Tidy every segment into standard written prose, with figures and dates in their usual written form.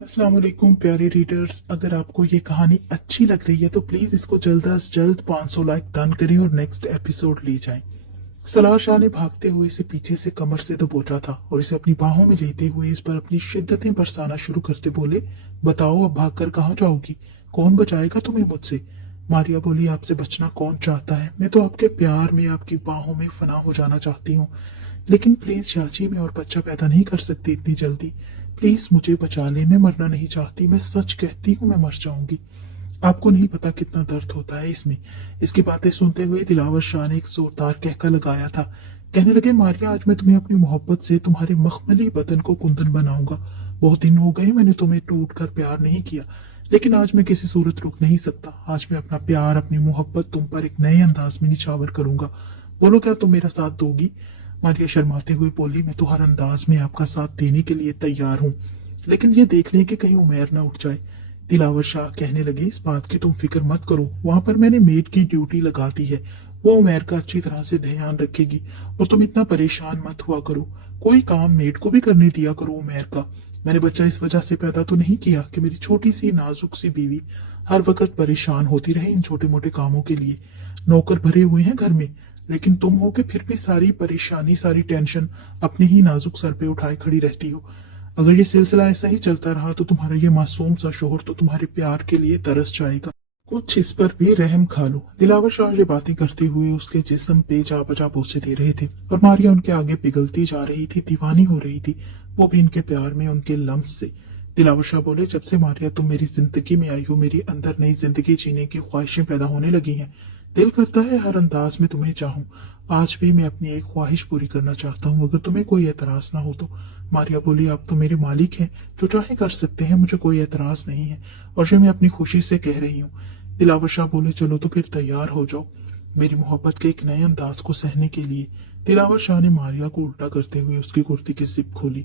अस्सलाम वालेकुम प्यारे रीडर्स। अगर आपको ये कहानी अच्छी लग रही है तो प्लीज इसको जल्द अज जल्द 500 लाइक डन करें और नेक्स्ट एपिसोड ले जाएं। सलार शाह ने भागते हुए इसे पीछे से कमर से दबोचा था और इसे अपनी बाहों में लेते हुए इस पर अपनी शिद्दतें बरसाना शुरू करते बोले, बताओ अब भागकर कहाँ जाओगी? कौन बचाएगा तुम्हें मुझसे? मारिया बोली, आपसे बचना कौन चाहता है? मैं तो आपके प्यार में, आपकी बाहों में फना हो जाना चाहती हूँ। लेकिन प्लीज चाची, मैं और बच्चा पैदा नहीं कर सकती इतनी जल्दी। प्लीज मुझे बचा ले, मैं मरना नहीं चाहती। मैं सच कहती हूँ, मैं मर जाऊंगी। आपको नहीं पता कितना दर्द होता है इसमें। इसकी बातें सुनते हुए दिलावर शाह ने एक जोरदार कहका लगाया था। कहने लगे, मारिया, आज मैं तुम्हें अपनी मोहब्बत से तुम्हारे मखमली बदन को कुंदन बनाऊंगा। बहुत दिन हो गए मैंने तुम्हें टूट कर प्यार नहीं किया, लेकिन आज मैं किसी सूरत रुक नहीं सकता। आज मैं अपना प्यार, अपनी मोहब्बत तुम पर एक नए अंदाज में निछावर करूंगा। बोलो, क्या तुम मेरा साथ दोगी? मारिया शर्माते हुए बोली, मैं तो हर अंदाज में आपका साथ देने के लिए तैयार हूँ, लेकिन ये देख लें कि कहीं उमेर न उठ जाए। दिलावर शाह कहने लगे, इस बात की तुम फिक्र मत करो, वहां पर मैंने मेड की ड्यूटी लगा दी है। वो उमेर का अच्छी तरह से ध्यान रखेगी और तुम इतना परेशान मत हुआ करो। कोई काम मेड को भी करने दिया करो उमेर का। मैंने बच्चा इस वजह से पैदा तो नहीं किया कि मेरी छोटी सी नाजुक सी बीवी हर वक्त परेशान होती रहे इन छोटे मोटे कामों के लिए। नौकर भरे हुए हैं घर में, लेकिन तुम हो कि फिर भी सारी परेशानी, सारी टेंशन अपने ही नाजुक सर पे उठाए खड़ी रहती हो। अगर ये सिलसिला ऐसा ही चलता रहा तो तुम्हारा ये मासूम सा शोहर तो तुम्हारे प्यार के लिए तरस जाएगा। कुछ इस पर भी रहम खा लो। दिलावर शाह ये बातें करते हुए उसके जिस्म पे जा बजा बोसे दे रहे थे और मारिया उनके आगे पिघलती जा रही थी, दीवानी हो रही थी, वो भी इनके प्यार में, उनके लम्स से। दिलावर शाह बोले, जब से मारिया तुम मेरी जिंदगी में आई हो, मेरी अंदर नई जिंदगी जीने की ख्वाहिशें पैदा होने लगी हैं। दिल करता है हर अंदाज में तुम्हें चाहूं। आज भी मैं अपनी एक ख्वाहिश पूरी करना चाहता हूँ, अगर तुम्हें कोई एतराज ना हो तो। मारिया बोली, आप तो मेरे मालिक हैं, जो चाहे कर सकते हैं, मुझे कोई एतराज नहीं है और ये मैं अपनी खुशी से कह रही हूँ। दिलावर शाह बोले, चलो तो फिर तैयार हो जाओ मेरी मोहब्बत के एक नए अंदाज को सहने के लिए। दिलावर शाह ने मारिया को उल्टा करते हुए उसकी कुर्ती की जिप खोली,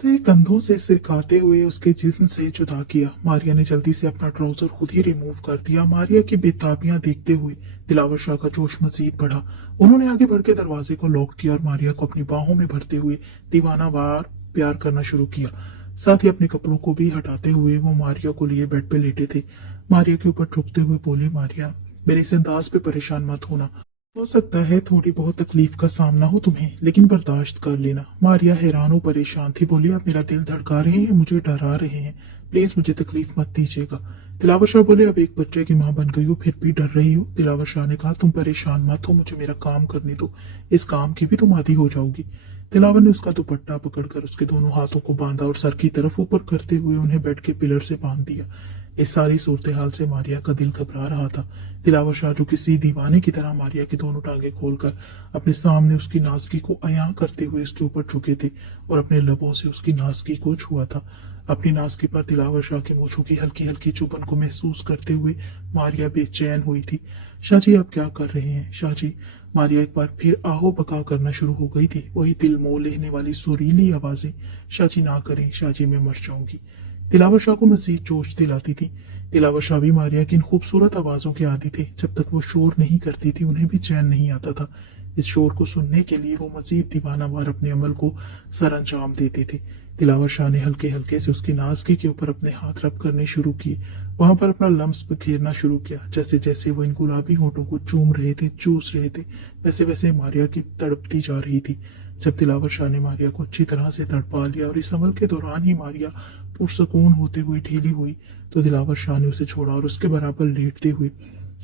उसे कंधों से सिरकाते हुए उसके जिस्म से जुदा किया। मारिया ने जल्दी से अपना ट्राउजर खुद ही रिमूव कर दिया। मारिया की बेताबियां देखते हुए दिलावर शाह का जोश मजीद बढ़ा। उन्होंने आगे बढ़ के दरवाजे को लॉक किया और मारिया को अपनी बाहों में भरते हुए दीवाना वार प्यार करना शुरू किया। साथ ही अपने कपड़ों को भी हटाते हुए वो मारिया को लिए बेड पे लेटे थे। मारिया के ऊपर झुकते हुए बोले, मारिया, मेरे इस अंदाज पे परेशान मत होना। हो सकता है थोड़ी बहुत तकलीफ का सामना हो तुम्हें, लेकिन बर्दाश्त कर लेना। मारिया हैरान और परेशान थी। बोली, आप मेरा दिल धड़का रहे हैं, मुझे डरा रहे हैं। प्लीज मुझे तकलीफ मत दीजिएगा। दिलावर शाह बोले, अब एक बच्चे की माँ बन गई हो फिर भी डर रही हो? दिलावर शाह ने कहा, तुम परेशान मत हो, मुझे मेरा काम करने दो, इस काम की भी तुम आदी हो जाओगी। दिलावर ने उसका दुपट्टा पकड़कर उसके दोनों हाथों को बांधा और सर की तरफ ऊपर करते हुए उन्हें बेड के पिलर से बांध दिया। इस सारी सूरत हाल से मारिया का दिल घबरा रहा था। दिलावर शाह, जो किसी दीवाने की तरह मारिया की दोनों टांगे खोलकर अपने सामने उसकी नाजगी को अयां करते हुए उसके ऊपर झुके थे और अपने लबों से उसकी नाजगी को छुआ था। अपनी नाजगी पर दिलावर शाह के मूछों की हल्की हल्की चुभन को महसूस करते हुए मारिया बेचैन हुई थी। शाहजी, आप क्या कर रहे हैं? शाहजी। मारिया एक बार फिर आहो बका करना शुरू हो गई थी, वही दिल मोह लेने वाली सुरीली आवाजें। शाहजी ना करें, शाहजी मैं मर जाऊंगी। दिलावर शाह को मजीद जोश दिलाती थी। दिलावर शाह भी मारिया की इन खूबसूरत आवाजों के आदी थे। जब तक वो शोर नहीं करती थी उन्हें भी चैन नहीं आता था। इस शोर को सुनने के लिए वो मजीद दीवानावार अपने अमल को सर अंजाम देते थे। दिलावर शाह ने हल्के हल्के से उसकी नाजगी के ऊपर अपने हाथ रब करने शुरू किए, वहां पर अपना लम्स बिखेरना शुरू किया। जैसे जैसे वो इन गुलाबी होठों को चूम रहे थे, चूस रहे थे, वैसे वैसे मारिया की तड़पती जा रही थी। जब दिलावर शाह ने मारिया को अच्छी तरह से तड़पा लिया और इस अमल के दौरान ही मारिया पुरसकून होते हुए ढीली हुई, तो दिलावर शाह ने उसे छोड़ा और उसके बराबर लेटते हुए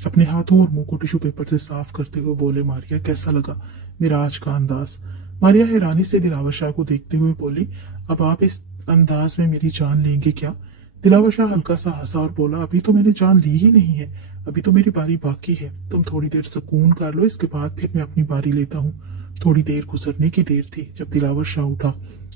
अपने हाथों और मुंह को टिश्यू पेपर से साफ करते हुए बोले, मारिया, कैसा लगा मेरा आज का अंदाज? मारिया हैरानी से दिलावर शाह को देखते हुए बोली, अब आप इस अंदाज में मेरी जान लेंगे क्या? दिलावर शाह हल्का सा हंसा और बोला, अभी तो मैंने जान ली ही नहीं है, अभी तो मेरी बारी बाकी है। तुम थोड़ी देर सुकून कर लो, इसके बाद फिर मैं अपनी बारी लेता हूँ। थोड़ी देर गुजरने की देर थी जब दिलावर शाह उठा।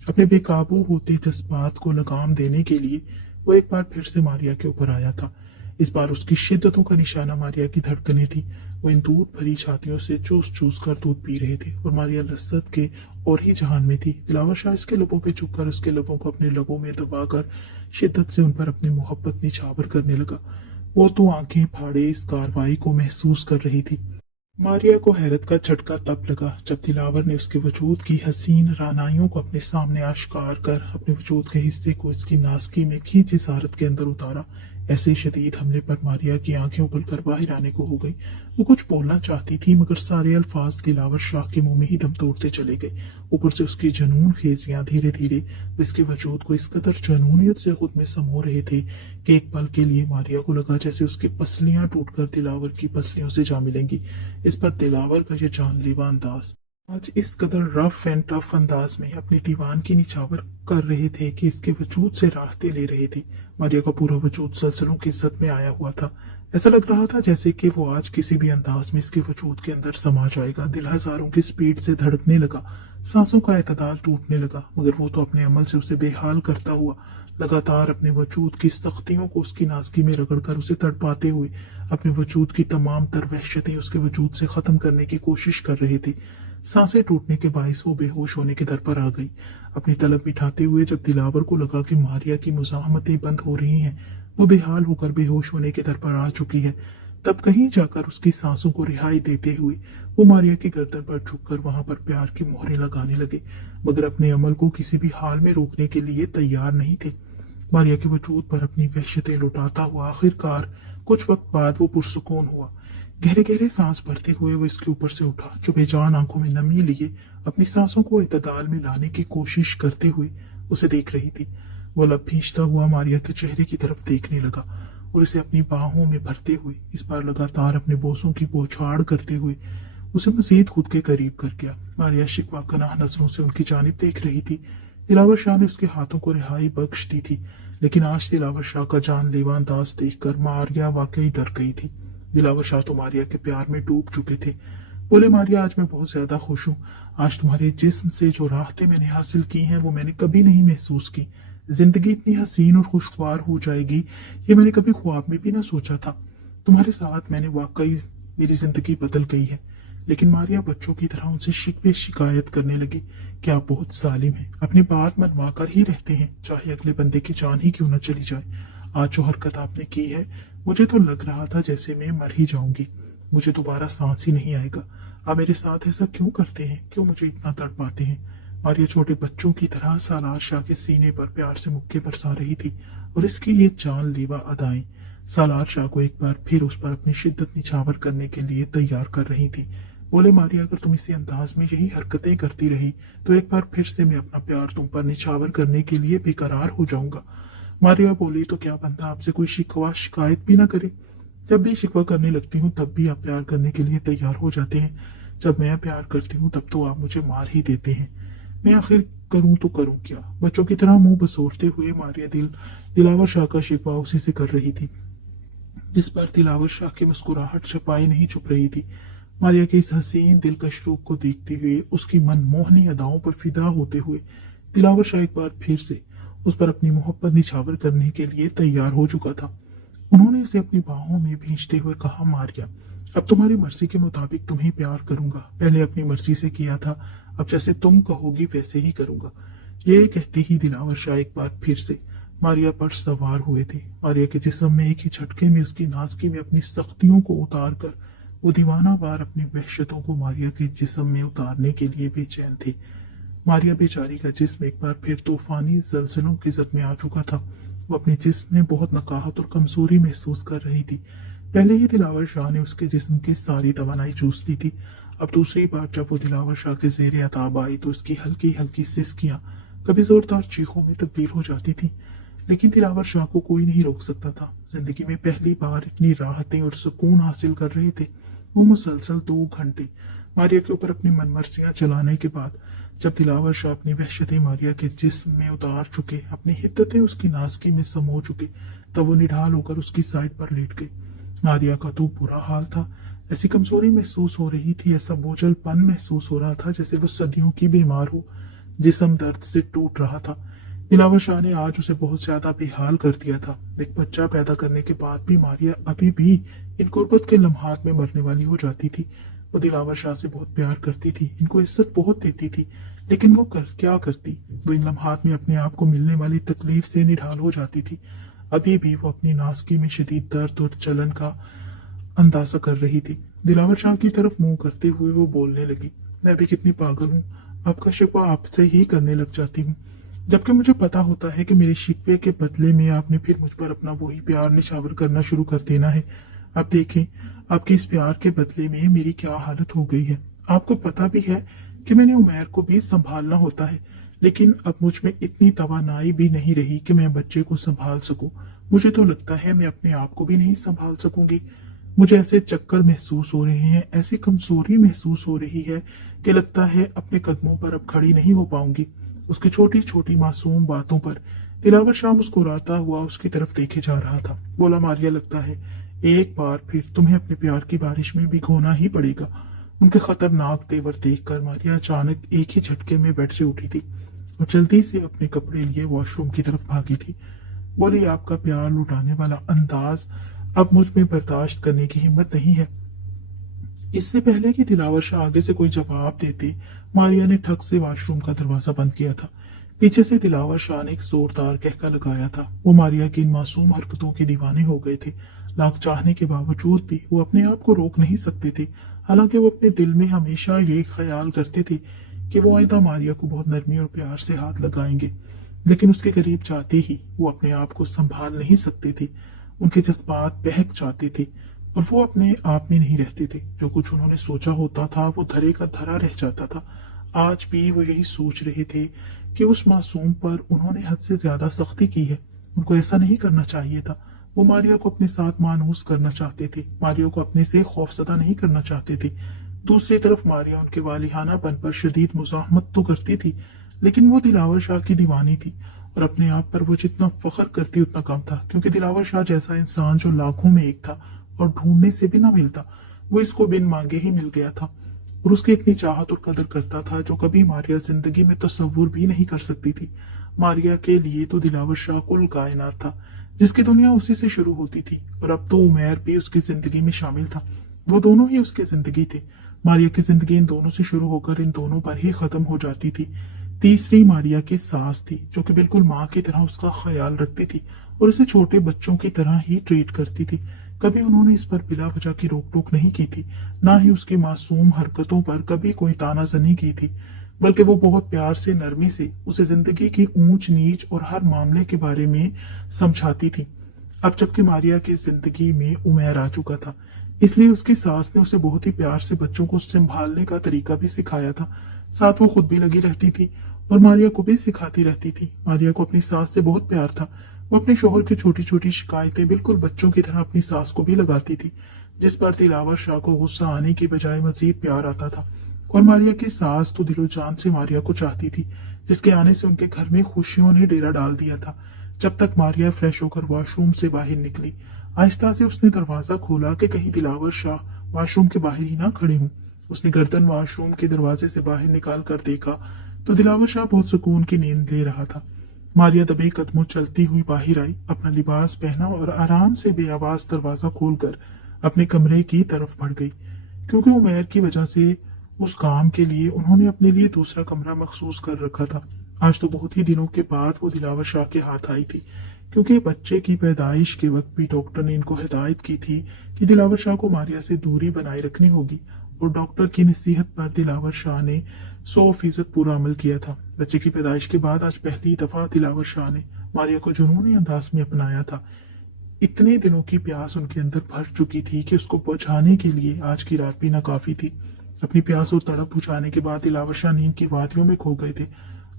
अपने बेकाबू होते जज्बात को लगाम देने के लिए वो एक बार फिर से मारिया के ऊपर आया था। इस बार उसकी शिद्दतों का निशाना मारिया की धड़कनें थी। वो इन दूध भरी छातियों से चूस चूस कर दूध पी रहे थे और मारिया लज्जत के और ही जहान में थी। दिलावर शाह इसके लबों पे झुककर उसके लबों को अपने लबों में दबाकर शिद्दत से उन पर अपनी मोहब्बत निछावर करने लगा। वो तो आंखें फाड़े इस कार्रवाई को महसूस कर रही थी। मारिया को हैरत का झटका तब लगा जब दिलावर ने उसके वजूद की हसीन रानाइयों को अपने सामने आश्कार कर अपने वजूद के हिस्से को इसकी नासकी में खींच इसारत के अंदर उतारा। ऐसे शदीद हमले पर मारिया की आंखें उबलकर बाहर आने को हो गई। वो कुछ बोलना चाहती थी मगर सारे अल्फाज दिलावर शाह के मुंह में ही दम तोड़ते चले गए। ऊपर से उसकी जनून खेजियां धीरे धीरे इसके वजूद को इस कदर जनूनियत से खुद में समो रहे थे कि एक पल के लिए मारिया को लगा जैसे उसकी पसलियां टूटकर दिलावर की पसलियों से जा मिलेंगी। इस पर दिलावर का ये जानलेवा अंदाज आज इस कदर रफ एंड टफ अंदाज में अपनी दीवान की निछावर कर रहे थे कि इसके वजूद से राहतें ले रही थी। मारिया का पूरा वजूद सलसलों की इज्जत में आया हुआ था। ऐसा लग रहा था जैसे कि वो आज किसी भी अंदाज में इसके वजूद के अंदर समा जाएगा। दिल हजारों की स्पीड से धड़कने लगा, सांसों का एतदाल टूटने लगा, मगर वो तो अपने अमल से उसे बेहाल करता हुआ लगातार अपने वजूद की सख्तियों को उसकी नाज़गी में रगड़कर उसे तड़पाते हुए अपने वजूद की तमाम तर वहशतें उसके वजूद से खत्म करने की कोशिश कर रहे थे। सांसें टूटने के बायस वो बेहोश होने के दर पर आ गई। अपनी तलब बिठाते हुए जब दिलावर को लगा कि मारिया की मुज़ाहमतें बंद हो रही हैं, वो बेहाल होकर बेहोश होने के दर पर आ चुकी है, तब कहीं जाकर उसकी सांसों को रिहाई देते हुए वो मारिया की गर्दन पर झुककर वहां पर प्यार की मोहरें लगाने लगे, मगर अपने अमल को किसी भी हाल में रोकने के लिए तैयार नहीं थे। मारिया के वजूद पर अपनी वहशतें लुटाता हुआ आखिरकार कुछ वक्त बाद वो पुरसुकून हुआ। गहरे गहरे सांस भरते हुए वो इसके ऊपर से उठा, जो बेजान आंखों में नमी लिए अपनी सांसों को इतदाल में लाने की कोशिश करते हुए उसे देख रही थी। वो लब भींचता हुआ मारिया के चेहरे की तरफ देखने लगा और इसे अपनी बाहों में भरते हुए इस बार लगातार अपने बोसों की बौछाड़ करते हुए उसे मजीद खुद के करीब कर गया। मारिया शिकवा गनाह नजरों से उनकी जानिब देख रही थी। दिलावर शाह ने उसके हाथों को रिहाई बख्श दी थी, लेकिन आज दिलावर शाह का जानलेवा अंदाज देखकर मारिया वाकई डर गई थी। दिलावर शाह तो मारिया के प्यार में डूब चुके थे। बोले, मारिया आज मैं बहुत ज्यादा खुश हूँ। आज तुम्हारे जिस्म से जो राहतें मैंने हासिल की हैं वो मैंने कभी नहीं महसूस की। जिंदगी इतनी हसीन और खुशगवार हो जाएगी ये मैंने कभी ख्वाब में भी ना सोचा था। तुम्हारे साथ मैंने वाकई मेरी जिंदगी बदल गई है। लेकिन मारिया बच्चों की तरह उनसे शिकवे शिकायत करने लगी कि आप बहुत जालिम हैं, अपनी बात मनवा कर ही रहते हैं, चाहे अगले बंदे की जान ही क्यों न चली जाए। आज जो हरकत आपने की है मुझे तो लग रहा था जैसे मैं मर ही जाऊंगी, मुझे दोबारा सांस ही नहीं आएगा। आप मेरे साथ ऐसा क्यों करते हैं, क्यों मुझे इतना तड़पाते हैं। मारिया छोटे बच्चों की तरह सालार शाह के सीने पर प्यार से मुक्के बरसा रही थी और इसकी ये जानलेवा अदाएं सालार शाह को एक बार फिर उस पर अपनी शिद्दत निछावर करने के लिए तैयार कर रही थी। बोले, मारिया अगर तुम इसी अंदाज में यही हरकतें करती रही तो एक बार फिर से मैं अपना प्यार तुम पर निछावर करने के लिए बेकरार हो जाऊंगा। मारिया बोली, तो क्या बंदा आपसे कोई शिकवा शिकायत भी ना करे। जब भी शिकवा करने लगती हूँ तब भी आप प्यार करने के लिए तैयार हो जाते हैं। जब मैं प्यार करती हूँ तब तो आप मुझे मार ही देते हैं। मैं आखिर करूं तो करूं क्या। बच्चों की तरह मुंह बसोरते हुए मारिया दिलावर शाह का शिकवा उसी से कर रही थी। जिस पर दिलावर शाह की मुस्कुराहट छपाई नहीं छुप रही थी। मारिया के इस हसीन दिलकश रूप को देखते हुए उसकी मनमोहनी अदाओं पर फिदा होते हुए दिलावर शाह एक बार फिर से उस पर अपनी मोहब्बत निछावर करने के लिए तैयार हो चुका था। उन्होंने इसे अपनी बाहों में भींचते हुए कहा, मारिया अब तुम्हारी मर्जी के मुताबिक तुम्हें प्यार करूंगा। पहले अपनी मर्जी से किया था, अब जैसे तुम कहोगी वैसे ही करूंगा। ये कहते ही दिलावर शाह एक बार फिर से मारिया पर सवार हुए थे। मारिया के जिस्म में एक ही झटके में उसकी नाज़गी में अपनी सख्तियों को उतार कर वो दीवाना वार अपनी वहशतों को मारिया के जिस्म में उतारने के लिए बेचैन थे। मारिया बेचारी का जिस्म एक बार फिर तूफानी जलजलों की जद में आ चुका था। वो अपने जिस्म में बहुत नकाहत और कमजोरी महसूस कर रही थी। पहले ही दिलावर शाह ने उसके जिस्म की सारी तवानाई चूस ली थी। अब दूसरी बार जब वो दिलावर शाह के जेर अताब आई तो उसकी हल्की हल्की सिसकियां कभी जोरदार चीखों में तब्दील हो जाती थी। लेकिन दिलावर शाह को कोई नहीं रोक सकता था। जिंदगी में पहली बार इतनी राहतें और सुकून हासिल कर रहे थे। वो मुसलसल 2 घंटे मारिया के ऊपर अपनी मनमर्जियां चलाने के बाद जब दिलावर शाह अपनी वहशतें मारिया के जिस्म में उतार चुके, अपनी हिद्दतें उसकी नाज़गी में समो चुके, तब वो निढाल होकर उसकी साइड पर लेट गई। मारिया का तो बुरा हाल था। ऐसी कमजोरी महसूस हो रही थी, ऐसा बोझलपन महसूस हो रहा था जैसे वो सदियों की बीमार हो। जिस्म दर्द से टूट रहा था। दिलावर शाह ने आज उसे बहुत ज्यादा बेहाल कर दिया था। एक बच्चा पैदा करने के बाद भी मारिया अभी भी इन गुर्बत के लम्हात में मरने वाली हो जाती थी। वो दिलावर शाह से बहुत प्यार करती थी, इनको इज्जत बहुत देती थी, लेकिन वो क्या करती। वो इन लम्हात में अपने आप को मिलने वाली तकलीफ से निढाल हो जाती थी। अभी भी वो अपनी नाज़गी में शदीद दर्द और जलन का अंदाजा कर रही थी। दिलावर शाह की तरफ मुंह करते हुए वो बोलने लगी, मैं भी कितनी पागल हूँ, आपका शिकवा आपसे ही करने लग जाती हूँ, जबकि मुझे पता होता है कि मेरे शिकवे के बदले में आपने फिर मुझ पर अपना वही प्यार निछावर करना शुरू कर देना है। अब देखें, आपके इस प्यार के बदले में मेरी क्या हालत हो गई है। आपको पता भी है कि मैंने उमैर को भी संभालना होता है, लेकिन अब मुझ में इतनी तवानाई भी नहीं रही कि मैं बच्चे को संभाल सकूं। मुझे तो लगता है मैं अपने आप को भी नहीं संभाल सकूंगी। मुझे ऐसे चक्कर महसूस हो रहे हैं, ऐसी कमजोरी महसूस हो रही है कि लगता है अपने कदमों पर अब खड़ी नहीं हो पाऊंगी। उसकी छोटी छोटी मासूम बातों पर दिलावर शाह मुस्कुराता हुआ उसकी तरफ देखे जा रहा था। बोला, मारिया, लगता है एक बार फिर तुम्हें अपने प्यार की बारिश में भिगोना ही पड़ेगा। उनके खतरनाक तेवर देखकर मारिया अचानक एक ही झटके में बेड से उठी थी और जल्दी से अपने कपड़े लिए वॉशरूम की तरफ भागी थी। बोली, आपका प्यार लुटाने वाला अंदाज अब मुझ में बर्दाश्त करने की हिम्मत नहीं है। इससे पहले कि दिलावर शाह आगे से कोई जवाब देते, मारिया ने ठग से वॉशरूम का दरवाजा बंद किया था। पीछे से दिलावर शाह ने एक जोरदार कहका लगाया था। वो मारिया की इन मासूम हरकतों के दीवाने हो गए थे। लाख चाहने के बावजूद भी वो अपने आप को रोक नहीं सकते थे। हालांकि वो अपने दिल में हमेशा ये ख्याल करते थे कि वो आइंदा मारिया को बहुत नरमी और प्यार से हाथ लगाएंगे, लेकिन उसके करीब जाते ही वो अपने आप को संभाल नहीं सकते थे। उनके जज्बात बहक जाते थे और वो अपने आप में नहीं रहते थे। जो कुछ उन्होंने सोचा होता था वो धरे का धरा रह जाता था। आज भी वो यही सोच रहे थे कि उस मासूम पर उन्होंने हद से ज्यादा सख्ती की है। उनको ऐसा नहीं करना चाहिए था। वो मारिया को अपने साथ मानूस करना चाहते थे, मारिया को अपने से खौफजदा नहीं करना चाहते थे। दूसरी तरफ मारिया उनके वालिहानापन पर शदीद मुज़ाहमत तो करती थी, लेकिन वो दिलावर शाह की दीवानी थी और अपने आप पर वो जितना फख्र करती उतना कम था, क्योंकि दिलावर शाह जैसा इंसान जो लाखों में एक था और ढूंढने से भी ना मिलता, वो इसको बिन मांगे ही मिल गया था और उसकी इतनी चाहत और कदर करता था जो कभी मारिया जिंदगी में तस्वुर भी नहीं कर सकती थी। मारिया के लिए तो दिलावर शाह कुल कायनात था, जिसकी दुनिया उसी से शुरू होती थी और अब तो उमैर भी उसकी जिंदगी में शामिल था। वो दोनों ही उसकी जिंदगी थे। मारिया की जिंदगी इन दोनों से शुरू होकर इन दोनों पर ही खत्म हो जाती थी। तीसरी मारिया की सास थी, जो कि बिल्कुल माँ की तरह उसका ख्याल रखती थी और उसे छोटे बच्चों की तरह ही ट्रीट करती थी। कभी उन्होंने इस पर बिला वजह की रोक टोक नहीं की थी, ना ही उसकी मासूम हरकतों पर कभी कोई तानाजनी की थी, बल्कि वो बहुत प्यार से नरमी से उसे जिंदगी की ऊंच नीच और हर मामले के बारे में समझाती थी। अब जबकि मारिया की जिंदगी में उमैर आ चुका था, इसलिए उसकी सास ने उसे बहुत ही प्यार से बच्चों को संभालने का तरीका भी सिखाया था। साथ वो खुद भी लगी रहती थी और मारिया को भी सिखाती रहती थी। मारिया को अपनी सास से बहुत प्यार था। वो अपने शोहर की छोटी छोटी शिकायतें बिल्कुल बच्चों की तरह अपनी सास को भी लगाती थी, जिस पर दिलावर शाह को गुस्सा आने की बजाय मजीद प्यार आता था। और मारिया की सास तो दिलो जान से मारिया को चाहती थी, जिसके आने से उनके घर में खुशियों ने डेरा डाल दिया था। जब तक मारिया फ्रेश होकर वॉशरूम से बाहर निकली, आहिस्ता से उसने दरवाजा खोला कि कहीं दिलावर शाह वॉशरूम के बाहर ही ना खड़े हों। उसने गर्दन वॉशरूम के दरवाजे से बाहर निकाल कर देखा तो दिलावर शाह बहुत सुकून की नींद ले रहा था। मारिया दबे कदमों चलती हुई बाहर आई, अपना लिबास पहना और आराम से बेआवाज दरवाजा खोलकर अपने कमरे की तरफ बढ़ गई, क्योंकि उमैर की वजह से उस काम के लिए उन्होंने अपने लिए दूसरा कमरा मखसूस कर रखा था। आज तो बहुत ही दिनों के बाद वो दिलावर शाह के हाथ आई थी, क्योंकि बच्चे की पैदाइश के वक्त भी डॉक्टर ने इनको हिदायत की थी कि दिलावर शाह को मारिया से दूरी बनाए रखनी होगी और डॉक्टर की नसीहत पर दिलावर शाह ने 100% पूरा अमल किया था। बच्चे की पैदाइश के बाद आज पहली दफा दिलावर शाह ने मारिया को जुनूनी अंदाज में अपनाया था। इतने दिनों की प्यास उनके अंदर भर चुकी थी कि उसको बुझाने के लिए आज की रात भी नाकाफी थी। अपनी प्यास और तड़प बुझाने के बाद दिलावर शाह नींद की वादियों में खो गए थे।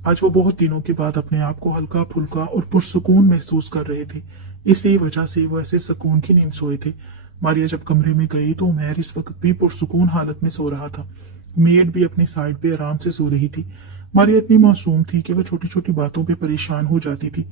आज वो बहुत दिनों के बाद अपने आप को हल्का फुल्का और पुरसुकून महसूस कर रहे थे। इसी वजह से वो ऐसे सुकून की नींद सोए थे। मारिया जब कमरे में गई तो उमैर इस वक्त भी पुरसुकून हालत में सो रहा था। मेड भी अपनी साइड पे आराम से सो रही थी। मारिया इतनी मासूम थी कि वो छोटी छोटी बातों पे परेशान हो जाती थी।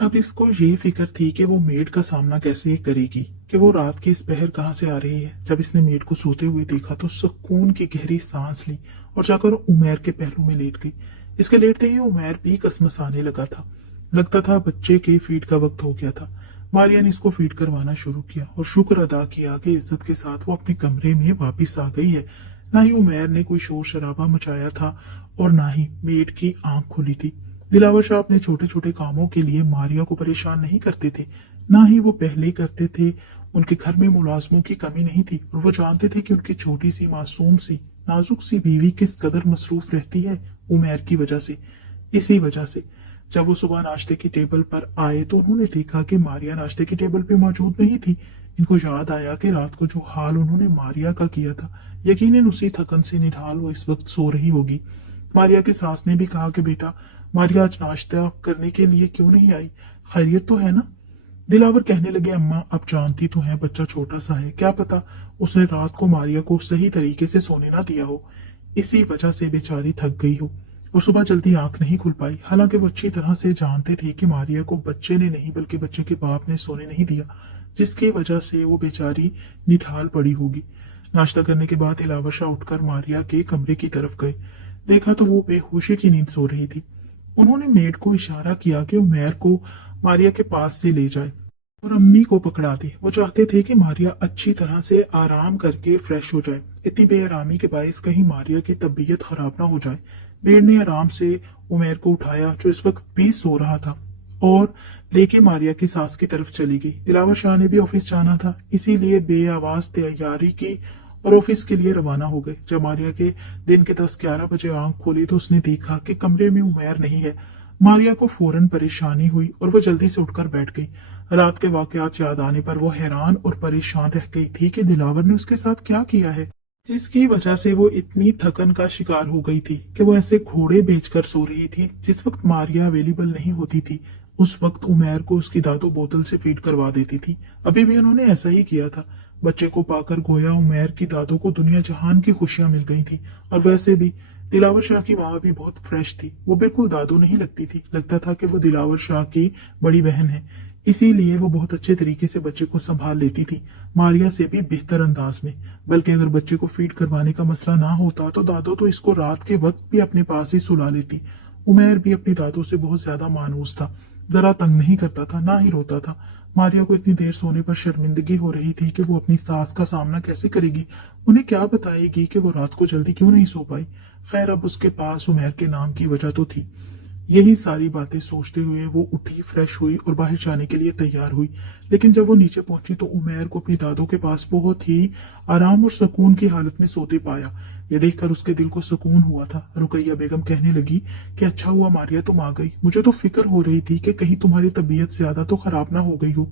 अब इसको ये फिक्र थी कि वो मेड का सामना कैसे करेगी, कि वो रात की इस पहर कहाँ से आ रही है। जब इसने मेड को सोते हुए देखा तो सुकून की गहरी सांस ली और जाकर उमैर के पहलू में लेट गई। इसके लेटते ही उमैर भी कसमसाने लगा था। लगता था बच्चे के फीड का वक्त हो गया था। मारिया ने इसको फीड करवाना शुरू किया और शुक्र अदा किया कि इज्जत के साथ वो अपने कमरे में वापिस आ गई है। ना ही उमैर ने कोई शोर शराबा मचाया था और ना ही मेड की आंख खुली थी। दिलावर शाह अपने छोटे छोटे कामों के लिए मारिया को परेशान नहीं करते थे, ना ही वो पहले करते थे उनके घर में मुलाजमों की कमी नहीं थी और वो जानते थे कि उनकी छोटी सी मासूम सी नाजुक सी बीवी किस कदर मसरूफ रहती है उमैर की वजह से। इसी वजह से जब वो सुबह नाश्ते की टेबल पर आए तो उन्होंने देखा कि मारिया नाश्ते की टेबल पे मौजूद नहीं थी। इनको याद आया कि रात को जो हाल उन्होंने मारिया का किया था, यकीनन उसी थकन से निढाल वो इस वक्त सो रही होगी। मारिया की सास ने भी कहा कि बेटा, मारिया आज नाश्ता करने के लिए क्यों नहीं आई, खैरियत तो है ना? दिलावर कहने लगे, अम्मा अब जानती तो है बच्चा छोटा सा है, क्या पता उसने रात को मारिया को सही तरीके से सोने ना दिया हो, इसी वजह से बेचारी थक गई हो और सुबह जल्दी आंख नहीं खुल पाई। हालांकि वो अच्छी तरह से जानते थे कि मारिया को बच्चे ने नहीं बल्कि बच्चे के बाप ने सोने नहीं दिया, जिसकी वजह से वो बेचारी निठाल पड़ी होगी। नाश्ता करने के बाद दिलावर शाह उठकर मारिया के कमरे की तरफ गए। देखा तो वो बेहोशी की नींद सो रही थी। उन्होंने मेड को इशारा किया कि उमैर को मारिया के पास से ले जाए और अम्मी को पकड़ा दे। वो चाहते थे कि मारिया अच्छी तरह से आराम करके फ्रेश हो जाए। इतनी बेआरामी के बायस कहीं मारिया की तबीयत खराब ना हो जाए। मेड ने आराम से उमैर को उठाया जो इस वक्त भी सो रहा था और लेके मारिया की सास की तरफ चली गई। दिलावर शाह ने भी ऑफिस जाना था, इसीलिए बेआवाज तैयारी की और ऑफिस के लिए रवाना हो गए। जब मारिया के दिन के 10-11 बजे आंख खोली तो उसने देखा कि कमरे में उमैर नहीं है। मारिया को फौरन परेशानी हुई और वो जल्दी से उठकर बैठ गई। रात के वाकयात याद आने पर वो हैरान और परेशान रह गई थी कि दिलावर ने उसके साथ क्या किया है, जिसकी वजह से वो इतनी थकन का शिकार हो गई थी कि वो ऐसे घोड़े बेचकर सो रही थी। जिस वक्त मारिया अवेलेबल नहीं होती थी उस वक्त उमैर को उसकी दादू बोतल से फीड करवा देती थी। अभी भी उन्होंने ऐसा ही किया था। बच्चे को पाकर गोया उमैर की दादू को दुनिया जहान की खुशियां मिल गई थी। और वैसे भी दिलावर शाह की माँ भी बहुत फ्रेश थी। वो बिल्कुल दादू नहीं लगती थी, लगता था कि वो दिलावर शाह की बड़ी बहन है। इसीलिए वो बहुत अच्छे तरीके से बच्चे को संभाल लेती थी, मारिया से भी बेहतर अंदाज में। बल्कि अगर बच्चे को फीड करवाने का मसला ना होता तो दादू तो इसको रात के वक्त भी अपने पास ही सुला लेती। उमैर भी अपनी दादू से बहुत ज्यादा मानूस था, जरा तंग नहीं करता था, ना ही रोता था। मारिया को इतनी देर सोने पर शर्मिंदगी हो रही थी कि वो अपनी सास का सामना कैसे करेगी, उन्हें क्या बताएगी कि वो रात को जल्दी क्यों नहीं सो पाई। खैर अब उसके पास उमैर के नाम की वजह तो थी। यही सारी बातें सोचते हुए वो उठी, फ्रेश हुई और बाहर जाने के लिए तैयार हुई। लेकिन जब वो नीचे पहुंची तो उमैर को अपनी दादू के पास बहुत ही आराम और सुकून की हालत में सोते पाया। ये देखकर उसके दिल को सुकून हुआ था। रुकैया बेगम कहने लगी कि अच्छा हुआ मारिया तुम आ गई, मुझे तो फिक्र हो रही थी कि कहीं तुम्हारी तबीयत ज्यादा तो खराब ना हो गई हो।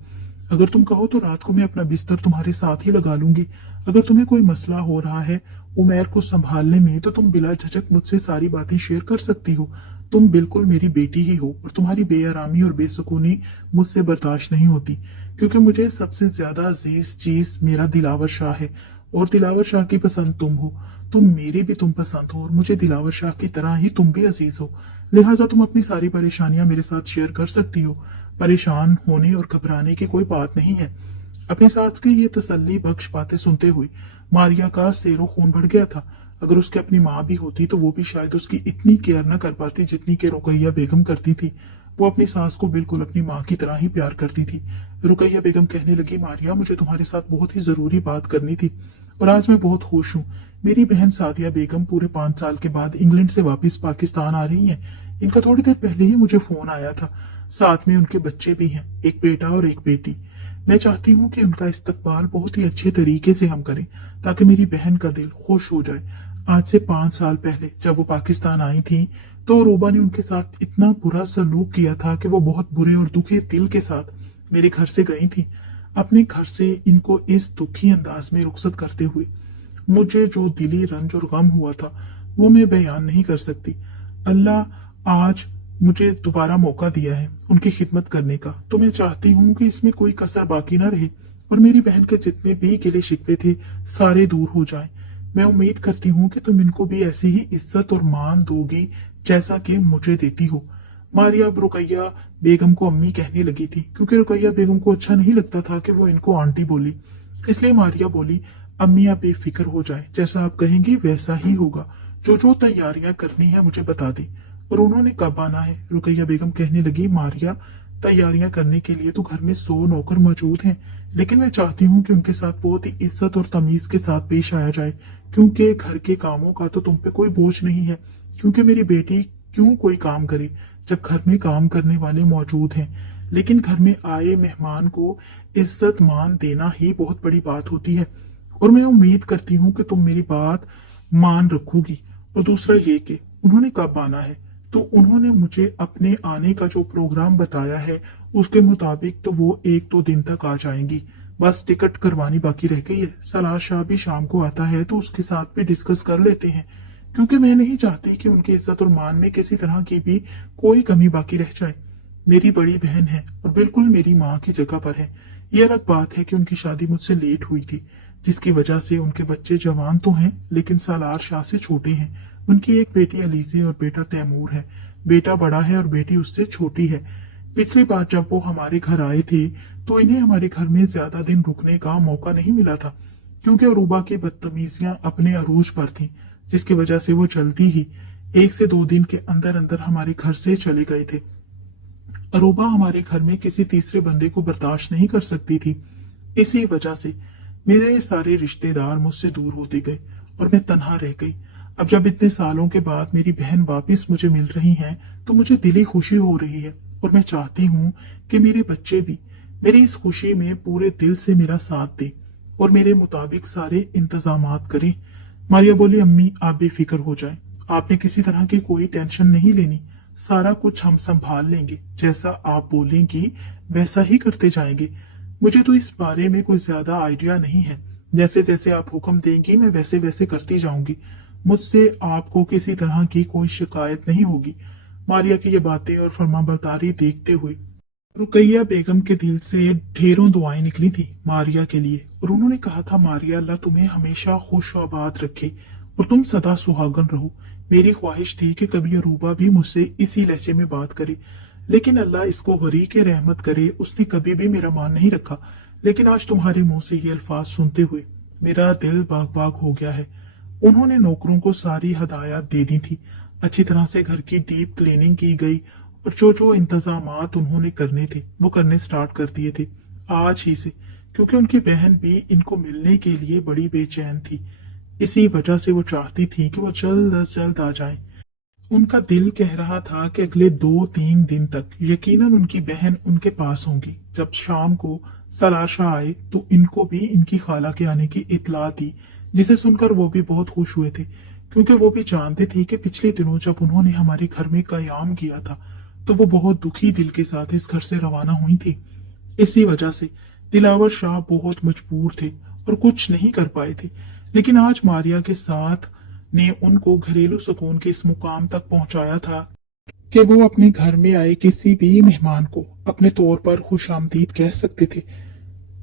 अगर तुम कहो तो रात को मैं अपना बिस्तर तुम्हारे साथ ही लगा लूंगी। अगर तुम्हें कोई मसला हो रहा है उमैर को संभालने में तो तुम बिला झिझक मुझसे सारी बातें शेयर कर सकती हो। तुम बिल्कुल मेरी बेटी ही हो और तुम्हारी बेआरामी और बेसुकूनी मुझसे बर्दाश्त नहीं होती, क्योंकि मुझे सबसे ज्यादा अजीज चीज मेरा दिलावर शाह है और दिलावर शाह की पसंद तुम हो। तुम मेरी भी तुम पसंद हो और मुझे दिलावर शाह की तरह ही तुम भी अजीज हो। लिहाजा तुम अपनी सारी परेशानियां मेरे साथ शेयर कर सकती हो। परेशान होने और घबराने की कोई बात नहीं है। अपनी सास की ये तसल्ली बख्श बातें सुनते हुए मारिया का सेरो खून बढ़ गया था। अगर उसकी अपनी माँ भी होती तो वो भी शायद उसकी इतनी केयर न कर पाती जितनी कि रुकैया बेगम करती थी। वो अपनी सास को बिल्कुल अपनी माँ की तरह ही प्यार करती थी। रुकैया बेगम कहने लगी, मारिया मुझे तुम्हारे साथ बहुत ही जरूरी बात करनी थी और आज मैं बहुत खुश हूँ। मेरी बहन सादिया बेगम पूरे 5 साल के बाद इंग्लैंड से वापस पाकिस्तान आ रही हैं। इनका थोड़ी देर पहले ही मुझे फोन आया था। साथ में उनके बच्चे भी हैं, एक बेटा और एक बेटी। मैं चाहती हूँ कि उनका इस्तकबाल बहुत ही अच्छे तरीके से हम करें ताकि मेरी बहन का दिल खुश हो जाए। आज से 5 साल पहले जब वो पाकिस्तान आई थी तो रूबा ने उनके साथ इतना बुरा सलूक किया था कि वो बहुत बुरे और दुखे दिल के साथ मेरे घर से गई थी। अपने घर से इनको इस दुखी अंदाज में रुखसत करते हुए मुझे जो दिली रंज और गम हुआ था वो मैं बयान नहीं कर सकती। अल्लाह आज मुझे दोबारा मौका दिया है उनकी खिदमत करने का, तो मैं चाहती हूँ कि इसमें कोई कसर बाकी ना रहे और मेरी बहन के जितने भी गिले शिकवे थे सारे दूर हो जाएं। मैं उम्मीद करती हूँ कि तुम इनको भी ऐसी ही इज्जत और मान दोगी जैसा कि मुझे देती हो। मारिया अब रुकैया बेगम को अम्मी कहने लगी थी, क्योंकि रुकैया बेगम को अच्छा नहीं लगता था कि वो इनको आंटी बोली। इसलिए मारिया बोली, अम्मी आप बेफिक्र हो जाए, जैसा आप कहेंगी वैसा ही होगा। जो जो तैयारियां करनी है मुझे बता दी। और उन्होंने कब आना है? रुकैया बेगम कहने लगी, मारिया तैयारियां करने के लिए तो घर में 100 नौकर मौजूद हैं, लेकिन मैं चाहती हूँ कि उनके साथ बहुत ही इज्जत और तमीज के साथ पेश आया जाए, क्योंकि घर के कामों का तो तुम पे कोई बोझ नहीं है। क्योंकि मेरी बेटी क्यों कोई काम करे जब घर में काम करने वाले मौजूद हैं। लेकिन घर में आए मेहमान को इज्जत मान देना ही बहुत बड़ी बात होती है, और मैं उम्मीद करती हूँ कि तुम मेरी बात मान रखोगी। और दूसरा ये कि उन्होंने कब आना है, तो उन्होंने मुझे अपने आने का जो प्रोग्राम बताया है उसके मुताबिक तो वो 1-2 दिन तक आ जाएंगी। बस टिकट करवानी बाकी रह गई है। सलार शाह भी शाम को आता है तो उसके साथ भी डिस्कस कर लेते हैं, क्योंकि मैं नहीं चाहती कि उनकी इज्जत और मान में किसी तरह की भी कोई कमी बाकी रह जाए। मेरी बड़ी बहन है और बिल्कुल मेरी माँ की जगह पर है। ये अलग बात है कि उनकी शादी मुझसे लेट हुई थी, जिसकी वजह से उनके बच्चे जवान तो हैं लेकिन सालार शाह से छोटे हैं। उनकी एक बेटी अलीजे और बेटा तैमूर है। बेटा बड़ा है और बेटी उससे छोटी है। पिछली बार जब वो हमारे घर आए थे तो इन्हें हमारे घर में ज्यादा दिन रुकने का मौका नहीं मिला था, क्योंकि अरूबा की बदतमीजियां अपने अरूज पर थीं, जिसकी वजह से वो जल्दी ही 1 से 2 दिन के अंदर अंदर हमारे घर से चले गए थे। अरूबा हमारे घर में किसी तीसरे बंदे को बर्दाश्त नहीं कर सकती थी। इसी वजह से मेरे सारे रिश्तेदार मुझसे दूर होते गए और मैं तन्हा रह गई। अब जब इतने सालों के बाद मेरी बहन वापस मुझे मिल रही हैं, तो मुझे दिली खुशी हो रही है और मैं चाहती हूँ कि मेरे बच्चे भी मेरी इस खुशी में पूरे दिल से मेरा साथ दें और मेरे मुताबिक सारे इंतजामात करें। मारिया बोली, अम्मी आप बेफिक्र हो जाएं, आपने किसी तरह की कोई टेंशन नहीं लेनी, सारा कुछ हम संभाल लेंगे, जैसा आप बोलेंगी वैसा ही करते जाएंगे। मुझे तो इस बारे में कोई ज्यादा आइडिया नहीं है, जैसे जैसे आप हुक्म देंगी मैं वैसे वैसे करती जाऊंगी। मुझसे आपको किसी तरह की कोई शिकायत नहीं होगी। मारिया की ये बातें और फरमाबरदारी देखते हुए रुकैया बेगम के दिल से ढेरों दुआएं निकली थी मारिया के लिए, और उन्होंने कहा था, मारिया अल्लाह तुम्हें हमेशा खुश आबाद रखे और तुम सदा सुहागन रहो। मेरी ख्वाहिश थी कि कभी अरूबा भी मुझसे इसी लहजे में बात करे, लेकिन अल्लाह इसको वरी के रहमत करे, उसने कभी भी मेरा मान नहीं रखा। लेकिन आज तुम्हारे मुंह से ये अल्फाज सुनते हुए मेरा दिल बाग बाग हो गया है। उन्होंने नौकरों को सारी हदायत दे दी थी, अच्छी तरह से घर की डीप क्लीनिंग की गई और जो जो इंतजामात उन्होंने करने थे वो करने स्टार्ट कर दिए थे आज ही से, क्योंकि उनकी बहन भी इनको मिलने के लिए बड़ी बेचैन थी। इसी वजह से वो चाहती थी कि वो जल्द अज जल्द आ जाए। उनका दिल कह रहा था कि अगले 2-3 दिन तक यकीनन उनकी बहन उनके पास होंगी। जब शाम को सलाशा आए तो इनको भी इनकी खाला के आने की इतला दी, जिसे सुनकर वो भी बहुत खुश हुए थे, क्योंकि वो भी जानते थे कि पिछले दिनों जब उन्होंने हमारे घर में कयाम किया था तो वो बहुत दुखी दिल के साथ इस घर से रवाना हुई थी। इसी वजह से दिलावर शाह बहुत मजबूर थे और कुछ नहीं कर पाए थे, लेकिन आज मारिया के साथ ने उनको घरेलू सुकून के इस मुकाम तक पहुंचाया था कि वो अपने घर में आए किसी भी मेहमान को अपने तौर पर खुशामदीद कह सकते थे।